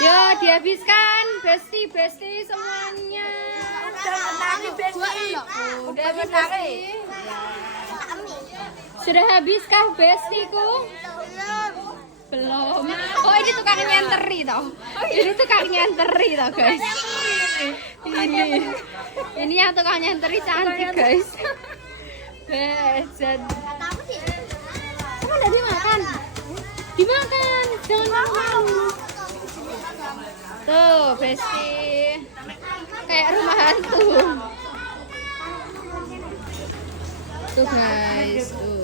Yo, dihabiskan besti semuanya. Udah besti. Sudah habiskah bestiku? Belum. Oh, ini tukang nyanteri toh. Ini tukang nyanteri toh, guys. Ini yang tukang nyanteri cantik, guys. Beset. Kamu udah dimakan? Dimakan, jangan makan. Tuh, besti. Kayak rumah hantu. Tuh, guys, tuh.